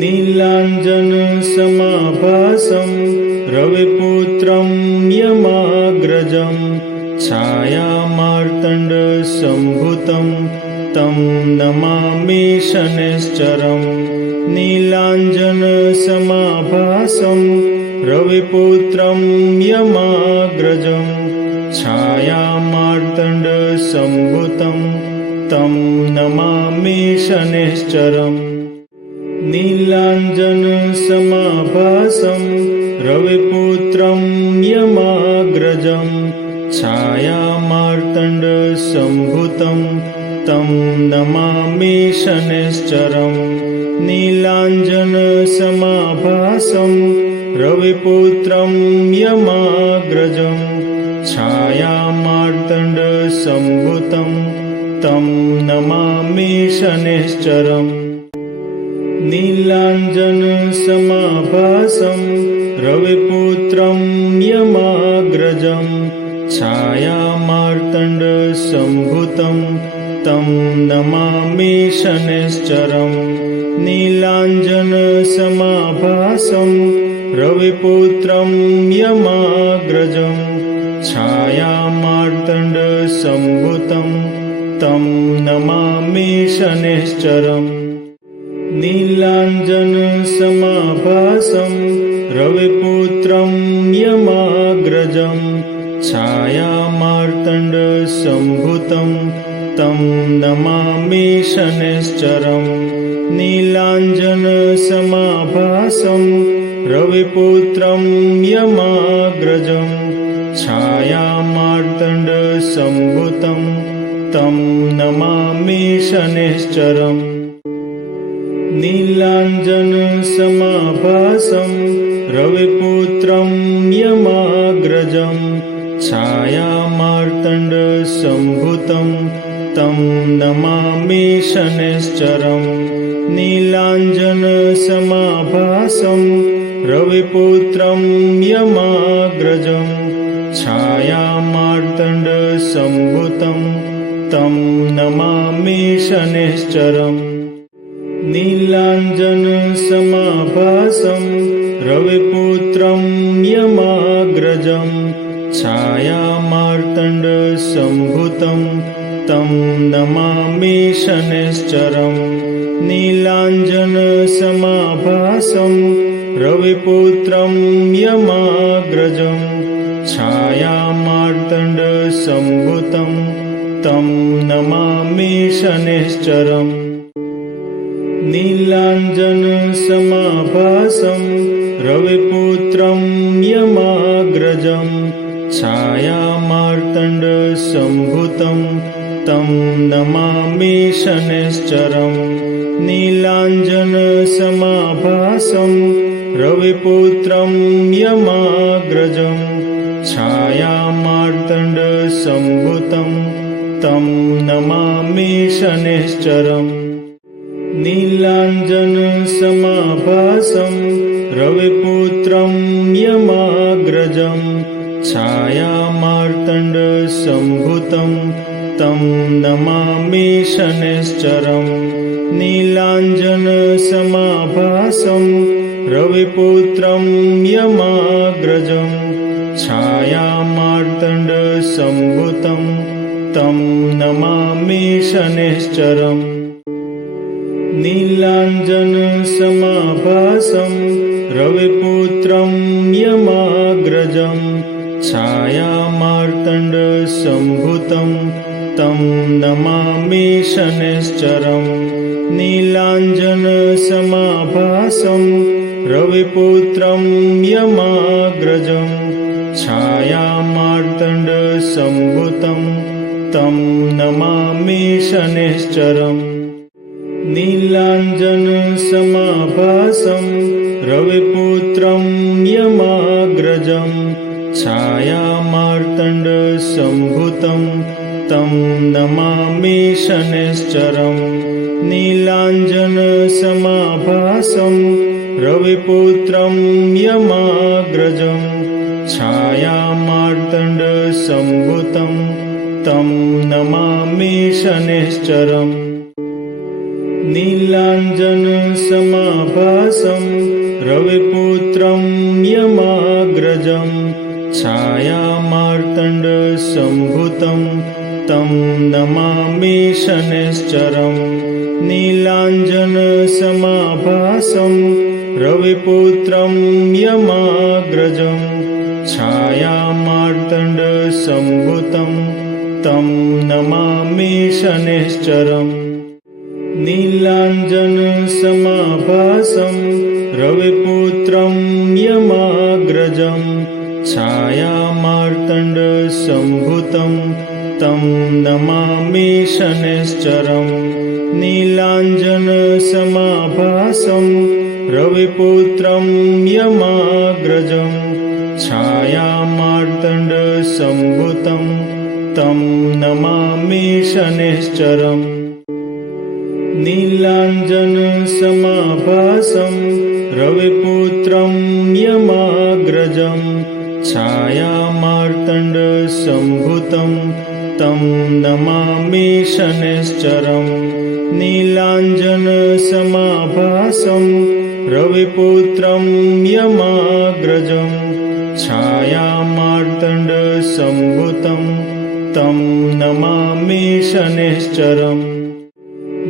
नीलाञ्जनसमाभासं रविपुत्रं यमाग्रजं छायामार्तण्डसम्भूतं तं नमामि शनैश्चरम्। नीलाञ्जनसमाभासं रविपुत्रं यमाग्रजं छायामार्तण्डसम्भूतं तं नमामि शनैश्चरम्। नीलाञ्जनसमाभासं रविपुत्रं यमाग्रजं छायामार्तण्डसम्भूतं तं नमामि शनैश्चरम्। नीलाञ्जनसमाभासं रविपुत्रं यमाग्रजं छायामार्तण्डसम्भूतं तं नमामि शनैश्चरम्। नीलाञ्जनसमाभासं रविपुत्रं यमाग्रजं छायामार्तण्डसम्भूतं तं नमामि शनैश्चरम्। नीलाञ्जनसमाभासं रविपुत्रं यमाग्रजं छायामार्तण्डसम्भूतं तं नमामि शनैश्चरम्। नीलाञ्जनसमाभासं रविपुत्रं यमाग्रजं छायामार्तण्डसम्भूतं तं नमामि शनैश्चरम्। नीलाञ्जनसमाभासं रविपुत्रं यमाग्रजं छायामार्तण्डसम्भूतं तं नमामि शनैश्चरम्। नीलाञ्जनसमाभासं रविपुत्रं यमाग्रजं छायामार्तण्डसम्भूतं तं नमामि शनैश्चरम्। नीलाञ्जनसमाभासं रविपुत्रं यमाग्रजं छायामार्तण्डसम्भूतं तं नमामि शनैश्चरम्। नीलाञ्जनसमाभासं रविपुत्रं यमाग्रजं छायामार्तण्डसम्भूतं तं नमामि शनैश्चरम्। नीलाञ्जनसमाभासं रविपुत्रं यमाग्रजं छायामार्तण्डसम्भूतं तं नमामि शनैश्चरम्। नीलाञ्जनसमाभासं रविपुत्रं यमाग्रजं छायामार्तण्डसम्भूतं तं नमामि शनैश्चरम्। नीलाञ्जनसमाभासं रविपुत्रं यमाग्रजं छायामार्तण्डसम्भूतं तं नमामि शनैश्चरम्। नीलाञ्जनसमाभासं रविपुत्रं यमाग्रजं छायामार्तण्डसम्भूतं तं नमामि शनैश्चरम्। नीलाञ्जनसमाभासं रविपुत्रं यमाग्रजं छायामार्तण्डसम्भूतं तं नमामि शनैश्चरम्। नीलाञ्जनसमाभासं रविपुत्रं यमाग्रजं छायामार्तण्डसम्भूतं तं नमामि शनैश्चरम्। नीलाञ्जनसमाभासं रविपुत्रं यमाग्रजं छायामार्तण्डसम्भूतं तं नमामि शनैश्चरम्। नीलाञ्जनसमाभासं रविपुत्रं यमाग्रजं छायामार्तण्डसम्भूतं तं नमामि शनैश्चरम्। नीलाञ्जनसमाभासं रविपुत्रं यमाग्रजं छायामार्तण्डसम्भूतं तं नमामि शनैश्चरम्। नीलाञ्जनसमाभासं रविपुत्रं यमाग्रजं छायामार्तण्डसम्भूतं तं नमामि शनैश्चरम् नीलाञ्जनसमाभासं रविपुत्रं यमाग्रजं छायामार्तण्डसम्भूतं तं नमामि शनैश्चरम् नीलाञ्जनसमाभासं रविपुत्रं यमाग्रजं छायामार्तण्डसम्भूतं तं नमामि शनैश्चरम् नीलाञ्जनसमाभासं रविपुत्रं यमाग्रजं छायामार्तण्डसम्भूतं तं नमामि शनैश्चरम् नीलाञ्जनसमाभासं रविपुत्रं यमाग्रजं छायामार्तण्डसम्भूतं तं नमामि शनैश्चरम् नीलाञ्जनसमाभासं रविपुत्रं यमाग्रजं छायामार्तण्डसम्भूतं तं नमामि शनैश्चरम्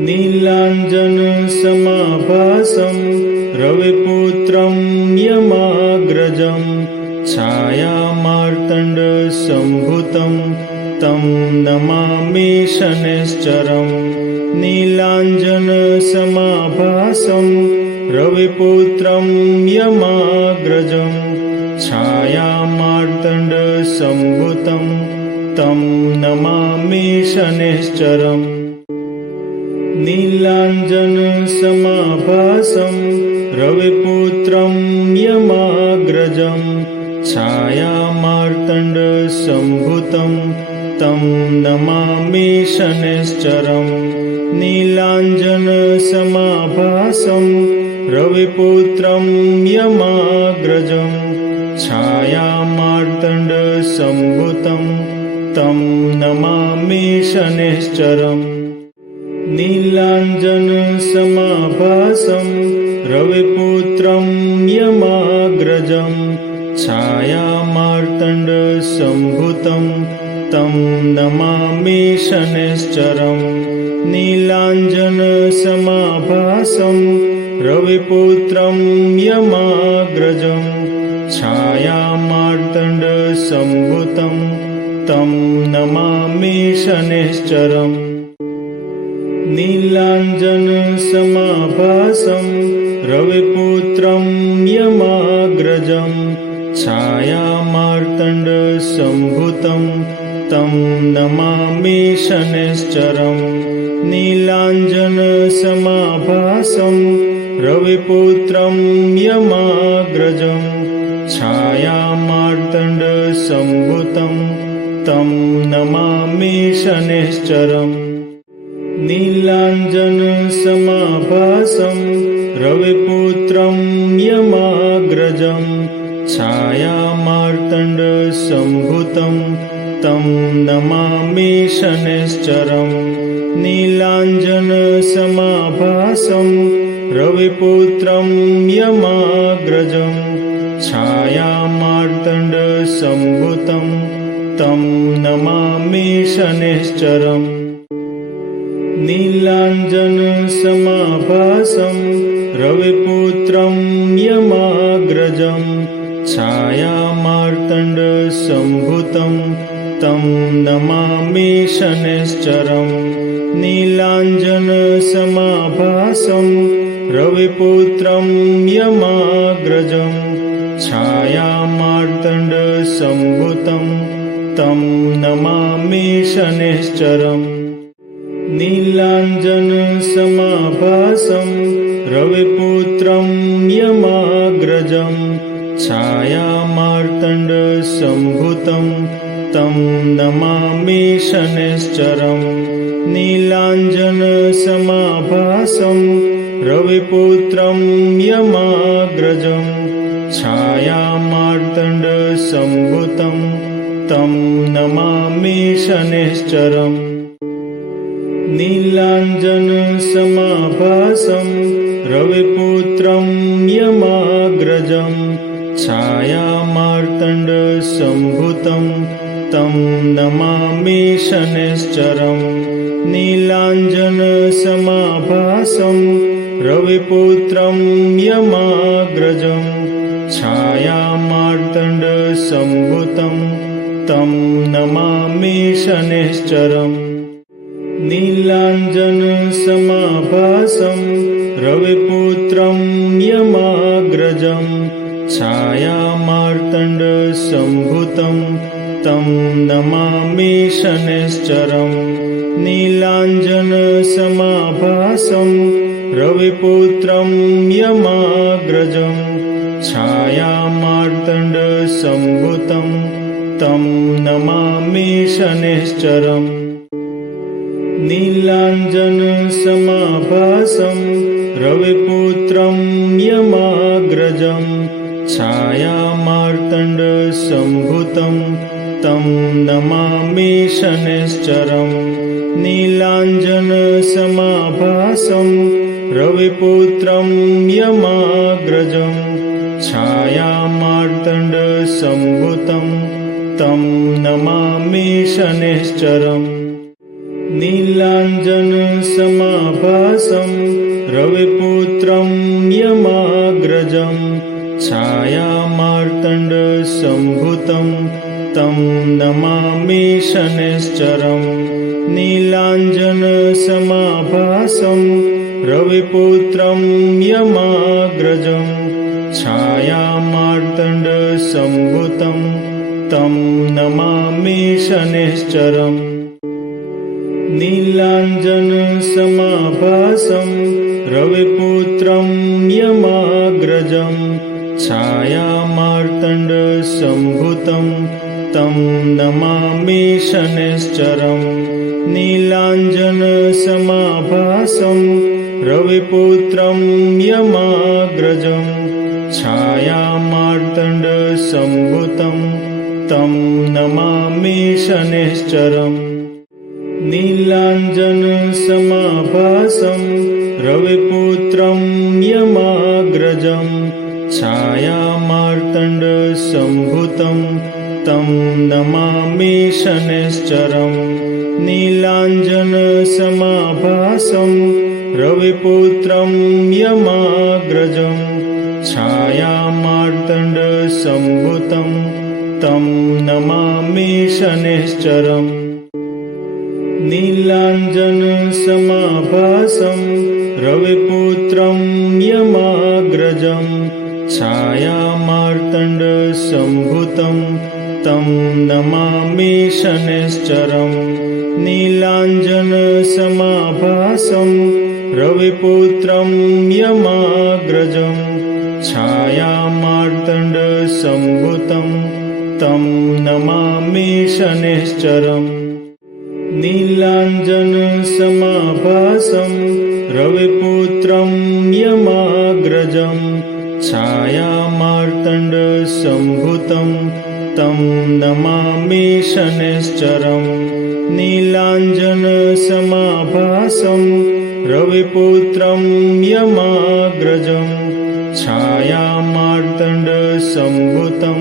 नीलाञ्जनसमाभासं रविपुत्रं यमाग्रजं छायामार्तण्डसम्भूतं तं नमामि शनैश्चरम् नीलाञ्जनसमाभासं रविपुत्रं यमाग्रजं छायामार्तण्डसम्भूतं तं नमामि शनैश्चरम् नीलाञ्जनसमाभासं रविपुत्रं यमाग्रजं छायामार्तण्डसम्भूतं तं नमामि शनैश्चरम् नीलाञ्जनसमाभासं रविपुत्रं यमाग्रजं छायामार्तण्डसम्भूतं तं नमामि शनैश्चरम् नीलाञ्जनसमाभासं रविपुत्रं यमाग्रजं छायामार्तण्डसम्भूतं तं नमामि शनैश्चरम् नीलाञ्जनसमाभासं रविपुत्रं यमाग्रजं छायामार्तण्डसम्भूतं तं नमामि शनैश्चरम् नीलाञ्जनसमाभासं रविपुत्रं यमाग्रजं छायामार्तण्डसम्भूतं तं नमामि शनैश्चरम् नीलाञ्जनसमाभासं रविपुत्रं यमाग्रजं छायामार्तण्डसम्भूतं तं नमामि शनैश्चरम् नीलाञ्जनसमाभासं रविपुत्रं यमाग्रजं छायामार्तण्डसम्भूतं तं नमामि शनैश्चरम् नीलाञ्जनसमाभासं रविपुत्रं यमाग्रजं छायामार्तण्डसम्भूतं तं नमामि शनैश्चरम् नीलाञ्जनसमाभासं रविपुत्रं यमाग्रजं छायामार्तण्डसम्भूतं तं नमामि शनैश्चरम् नीलाञ्जनसमाभासं रविपुत्रं यमाग्रजं छायामार्तण्डसम्भूतं तं नमामि शनैश्चरम् नीलाञ्जनसमाभासं रविपुत्रं यमाग्रजं छायामार्तण्डसम्भूतं तं नमामि शनैश्चरम् नीलाञ्जनसमाभासं रविपुत्रं यमाग्रजं छायामार्तण्डसम्भूतं तं नमामि शनैश्चरम् नीलाञ्जनसमाभासं रविपुत्रं यमाग्रजं छायामार्तण्डसम्भूतं तं नमामि शनैश्चरम् नीलाञ्जनसमाभासं रविपुत्रं यमाग्रजं छायामार्तण्डसम्भूतं तं नमामि शनैश्चरम् नीलाञ्जनसमाभासं रविपुत्रं यमाग्रजं छायामार्तण्डसम्भूतं तं नमामि शनैश्चरम् नीलाञ्जनसमाभासं रविपुत्रं यमाग्रजं छायामार्तण्डसम्भूतं तं नमामि शनैश्चरम् नीलाञ्जनसमाभासं रविपुत्रं यमाग्रजं छायामार्तण्डसम्भूतं तं नमामि शनैश्चरम् नीलाञ्जनसमाभासं रविपुत्रं यमाग्रजं छायामार्तण्डसम्भूतं तं नमामि शनैश्चरम् नीलाञ्जनसमाभासं रविपुत्रं यमाग्रजं छायामार्तण्डसम्भूतं तं नमामि शनैश्चरम् नीलाञ्जनसमाभासं रविपुत्रं यमाग्रजं छायामार्तण्डसम्भूतं तं नमामि शनैश्चरम् नीलाञ्जनसमाभासं रविपुत्रं यमाग्रजं छायामार्तण्डसम्भूतं तं नमामि शनैश्चरम् नीलाञ्जनसमाभासं रविपुत्रं यमाग्रजं छायामार्तण्डसम्भूतं तं नमामि शनैश्चरम् नीलाञ्जनसमाभासं रविपुत्रं यमाग्रजं छायामार्तण्डसम्भूतं तं नमामि शनैश्चरम् नीलाञ्जनसमाभासं रविपुत्रं यमाग्रजं छायामार्तण्डसम्भूतं तं नमामि शनैश्चरम् नीलाञ्जनसमाभासं रविपुत्रं यमाग्रजं छायामार्तण्डसम्भूतं तं नमामि शनैश्चरम् नीलाञ्जनसमाभासं रविपुत्रं यमाग्रजं छायामार्तण्डसम्भूतं तं नमामि शनैश्चरम् नीलाञ्जनसमाभासं रविपुत्रं यमाग्रजं छायामार्तण्डसम्भूतं तं नमामि शनैश्चरम् नीलाञ्जनसमाभासं रविपुत्रं यमाग्रजं छायामार्तण्डसम्भूतं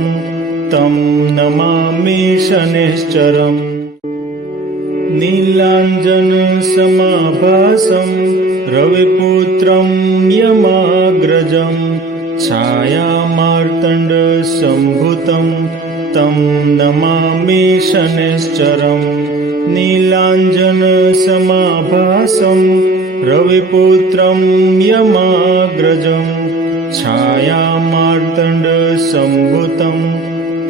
तं नमामि शनैश्चरम् नीलाञ्जनसमाभासं रविपुत्रं यमाग्रजं छायामार्तण्डसम्भूतं तं नमामि शनैश्चरम् नीलाञ्जनसमाभासं रविपुत्रं यमाग्रजं छायामार्तण्डसम्भूतं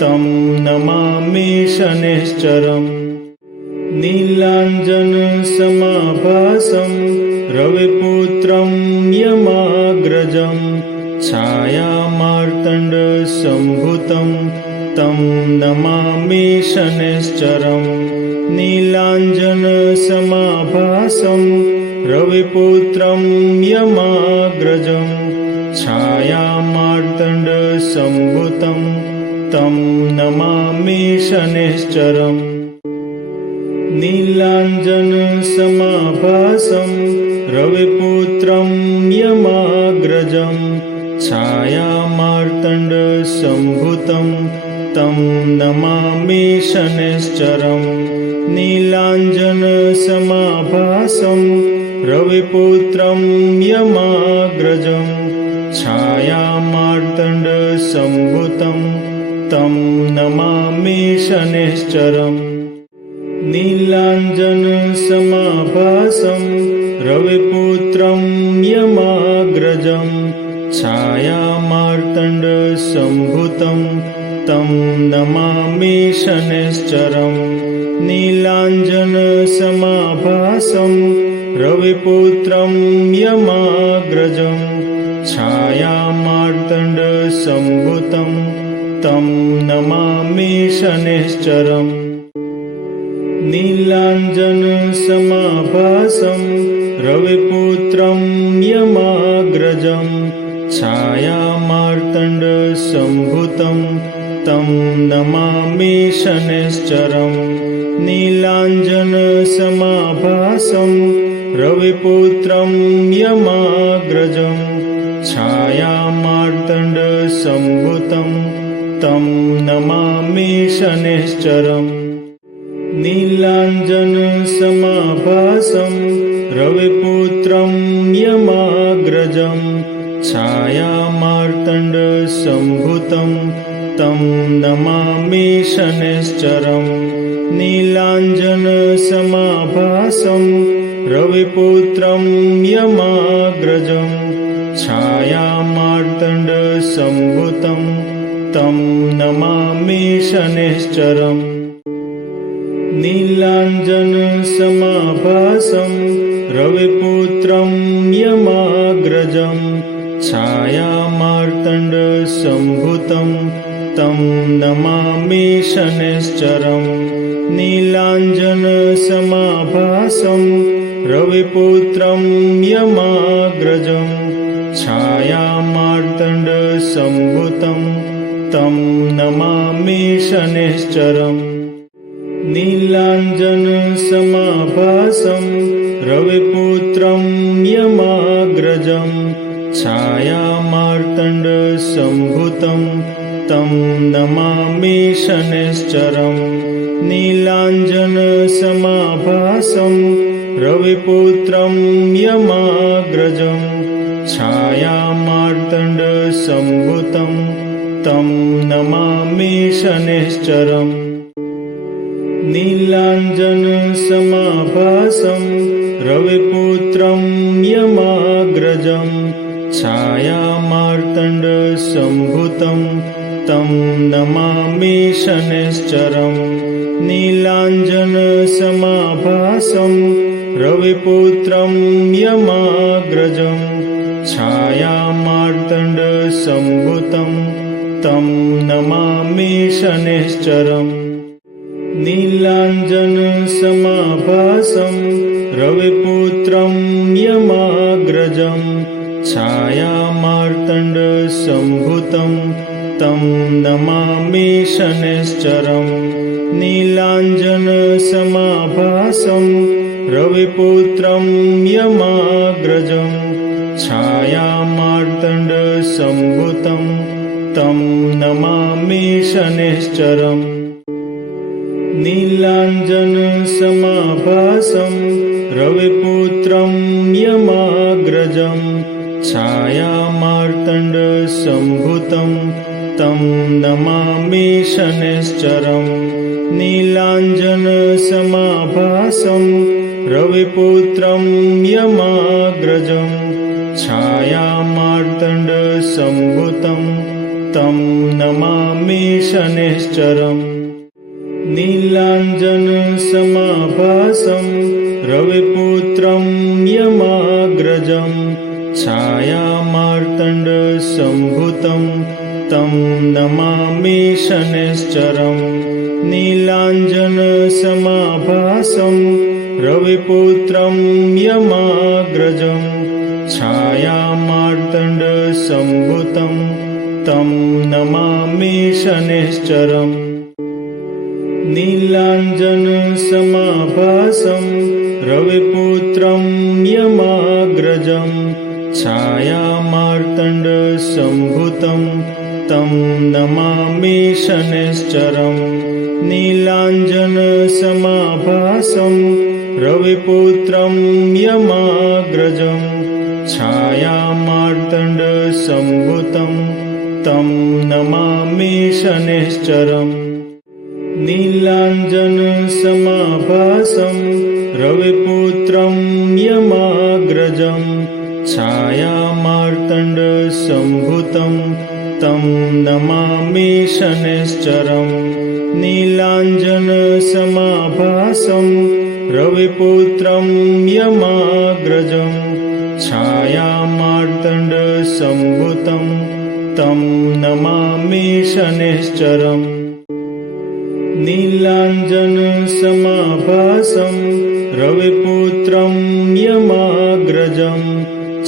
तं नमामि शनैश्चरम् नीलाञ्जनसमाभासं रविपुत्रं यमाग्रजं छायामार्तण्डसम्भूतं तं नमामि शनैश्चरम् नीलाञ्जनसमाभासं रविपुत्रं यमाग्रजं छायामार्तण्डसम्भूतं तं नमामि शनैश्चरम् नीलाञ्जनसमाभासं नीलाञ्जनसमाभासं रविपुत्रं यमाग्रजं छायामार्तण्डसम्भूतं तं नमामि शनैश्चरम् नीलाञ्जनसमाभासं रविपुत्रं यमाग्रजं छायामार्तण्डसम्भूतं तं नमामि शनैश्चरम् नीलाञ्जनसमाभासं रविपुत्रं यमाग्रजं छायामार्तण्डसम्भूतं तं नमामि शनैश्चरम् नीलाञ्जनसमाभासं रविपुत्रं यमाग्रजं छायामार्तण्डसम्भूतं तं नमामि शनैश्चरम् नीलाञ्जनसमाभासं रविपुत्रं यमाग्रजं छायामार्तण्डसम्भूतं तं नमामि शनैश्चरम् नीलाञ्जनसमाभासं रविपुत्रं यमाग्रजं छायामार्तण्डसम्भूतं तं नमामि शनैश्चरम् नीलाञ्जनसमाभासं रविपुत्रं यमाग्रजं छायामार्तण्डसम्भूतं तं नमामि शनैश्चरम् नीलाञ्जनसमाभासं रविपुत्रं यमाग्रजं छायामार्तण्डसम्भूतं तं नमामि शनैश्चरम् नीलाञ्जनसमाभासं रविपुत्रं यमाग्रजं छायामार्तण्डसम्भूतं तं नमामि शनैश्चरम् नीलाञ्जनसमाभासं रविपुत्रं यमाग्रजं छायामार्तण्डसम्भूतं तं नमामि शनैश्चरम् नीलाञ्जनसमाभासं रविपुत्रं यमाग्रजं छायामार्तण्डसम्भूतं तं नमामि शनैश्चरम् नीलाञ्जनसमाभासं रविपुत्रं यमाग्रजं छायामार्तण्डसम्भूतं तं नमामि शनैश्चरम् नीलाञ्जनसमाभासं रविपुत्रं यमाग्रजं छायामार्तण्डसम्भूतं तं नमामि शनैश्चरम् नीलाञ्जनसमाभासं रविपुत्रं यमाग्रजं छायामार्तण्डसम्भूतं तं नमामि शनैश्चरम् नीलाञ्जनसमाभासं रविपुत्रं यमाग्रजं छायामार्तण्डसम्भूतं तं नमामि शनैश्चरम् नीलाञ्जनसमाभासं रविपुत्रं यमाग्रजं छायामार्तण्डसम्भूतं तं नमामि शनैश्चरम् नीलाञ्जनसमाभासं रविपुत्रं यमाग्रजं छायामार्तण्डसम्भूतं तं नमामि शनैश्चरम् नीलाञ्जनसमाभासं रविपुत्रं यमाग्रजं छायामार्तण्डसम्भूतं तं नमामि शनैश्चरम् नीलाञ्जनसमाभासं रविपुत्रं यमाग्रजं छायामार्तण्डसम्भूतं तं नमामि शनैश्चरम् नीलाञ्जनसमाभासं रविपुत्रं यमाग्रजं छायामार्तण्डसम्भूतं तं नमामि शनैश्चरम् नीलाञ्जनसमाभासं रविपुत्रं यमाग्रजं छायामार्तण्डसम्भूतं तं नमामि शनैश्चरम् नीलाञ्जनसमाभासं रविपुत्रं यमाग्रजं छायामार्तण्डसम्भूतं तं नमामि शनैश्चरम् नीलाञ्जनसमाभासं रविपुत्रं यमाग्रजं छायामार्तण्डसम्भूतं तं नमामि शनैश्चरम् नीलाञ्जनसमाभासं रविपुत्रं यमाग्रजं छायामार्तण्डसम्भूतं तं नमामि शनैश्चरम् नीलाञ्जनसमाभासं रविपुत्रं यमाग्रजं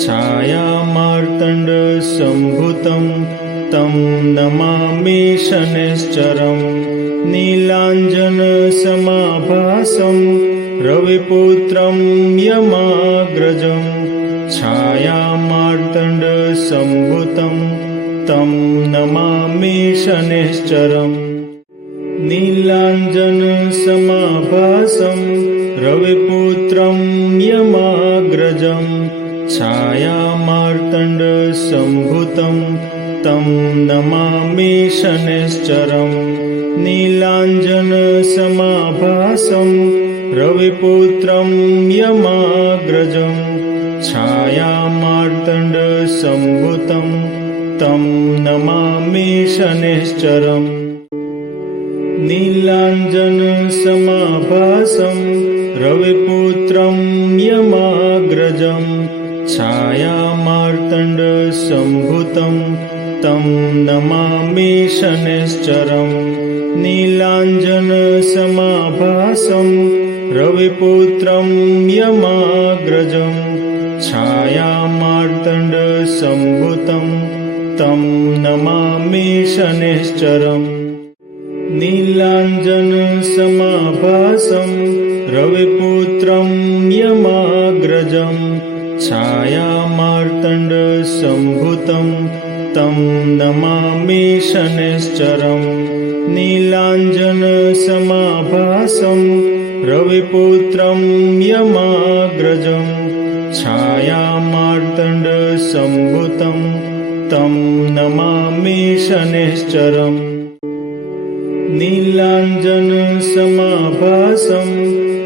छायामार्तण्डसम्भूतं तं नमामि शनैश्चरम् नीलाञ्जनसमाभासं रविपुत्रं यमाग्रजं छायामार्तण्डसम्भूतं तं नमामि शनैश्चरम् नीलाञ्जनसमाभासं रविपुत्रं यमाग्रजं छायामार्तण्डसम्भूतं तं नमामि शनैश्चरम् नीलाञ्जनसमाभासं रविपुत्रं यमाग्रजं छायामार्तण्डसम्भूतं तं नमामि शनैश्चरम् नीलाञ्जनसमाभासं रविपुत्रं यमाग्रजं छायामार्तण्डसम्भूतं तं नमामि शनैश्चरम् नीलाञ्जनसमाभासं रविपुत्रं यमाग्रजं छायामार्तण्डसम्भूतं तं नमामि शनैश्चरम् नीलाञ्जनसमाभासं रविपुत्रं यमाग्रजं छायामार्तण्डसम्भूतं तं नमामि शनैश्चरम् नीलाञ्जनसमाभासं रविपुत्रं यमाग्रजं छायामार्तण्डसम्भूतं तं नमामि शनैश्चरम् नीलाञ्जनसमाभासं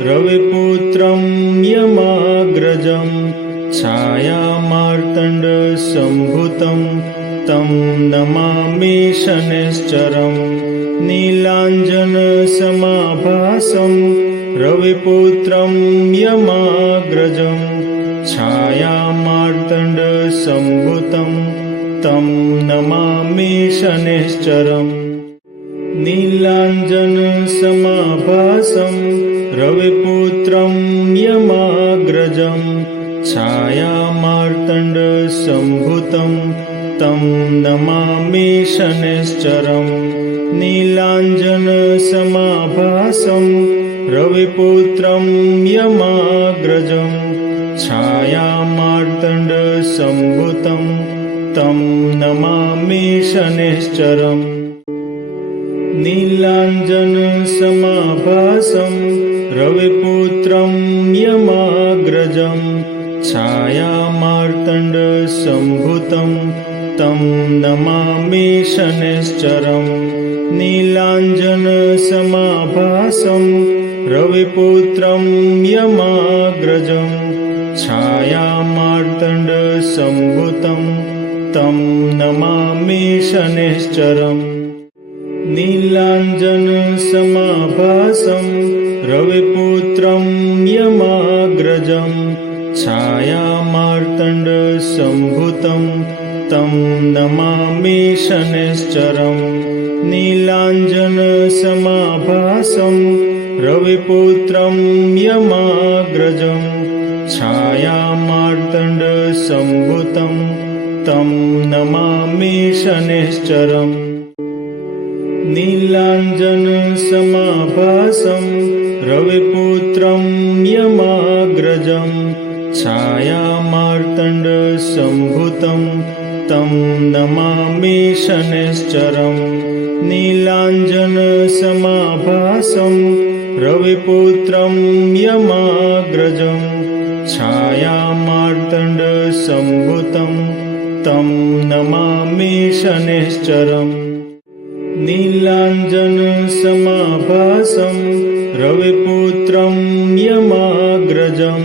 रविपुत्रं यमाग्रजं छायामार्तण्डसम्भूतं तं नमामि शनैश्चरम् नीलाञ्जनसमाभासं रविपुत्रं यमाग्रजं छायामार्तण्डसम्भूतं तं नमामि शनैश्चरम् नीलाञ्जनसमाभासं रविपुत्रं यमाग्रजं छायामार्तण्डसम्भूतं तं नमामि शनैश्चरम् नीलाञ्जनसमाभासं रविपुत्रं यमाग्रजं छायामार्तण्डसम्भूतं तं नमामि शनैश्चरम् नीलाञ्जनसमाभासं रविपुत्रं यमाग्रजं छायामार्तण्डसम्भूतं तं नमामि शनैश्चरम् नीलाञ्जनसमाभासं रविपुत्रं यमाग्रजं छायामार्तण्डसम्भूतं तं नमामि शनैश्चरम् नीलाञ्जनसमाभासं रविपुत्रं यमाग्रजं छायामार्तण्डसम्भूतं तं नमामि शनैश्चरम् नीलाञ्जनसमाभासं रविपुत्रं यमाग्रजं छायामार्तण्डसम्भूतं तं नमामि शनैश्चरम् नीलाञ्जनसमाभासं रविपुत्रं यमाग्रजं छायामार्तण्डसम्भूतं तं नमामि शनैश्चरम् नीलाञ्जनसमाभासं रविपुत्रं यमाग्रजं छायामार्तण्डसम्भूतं तं नमामि शनैश्चरम् नीलाञ्जनसमाभासं रविपुत्रं यमाग्रजं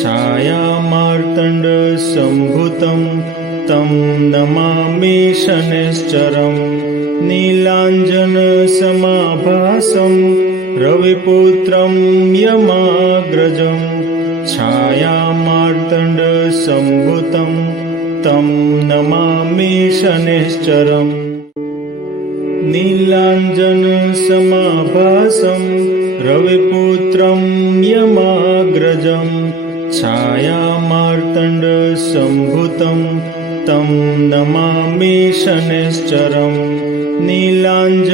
छायामार्तण्डसम्भूतं तं नमामि शनैश्चरम् नीलाञ्जनसमाभासं रविपुत्रं यमाग्रजं छायामार्तण्डसम्भूतं तं नमामि शनैश्चरम् नीलाञ्जनसमाभासं रविपुत्रं यमाग्रजं छायामार्तण्डसम्भूतं तं नमामि शनैश्चरम् नीलाञ्जनसमाभासं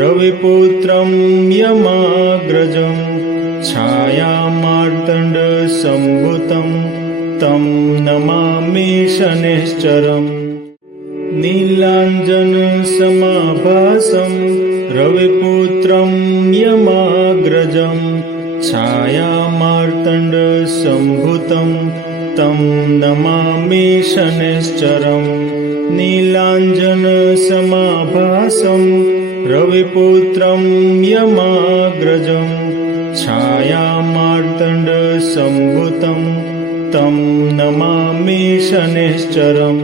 रविपुत्रं यमाग्रजं छायामार्तण्डसम्भूतं तं नमामि शनैश्चरम् नीलाञ्जनसमाभासं रविपुत्रं यमाग्रजं छायामार्तण्डसम्भूतं तं नमामि शनैश्चरम् नीलाञ्जनसमाभासं रविपुत्रं यमाग्रजं छायामार्तण्डसम्भूतं तं नमामि शनैश्चरम्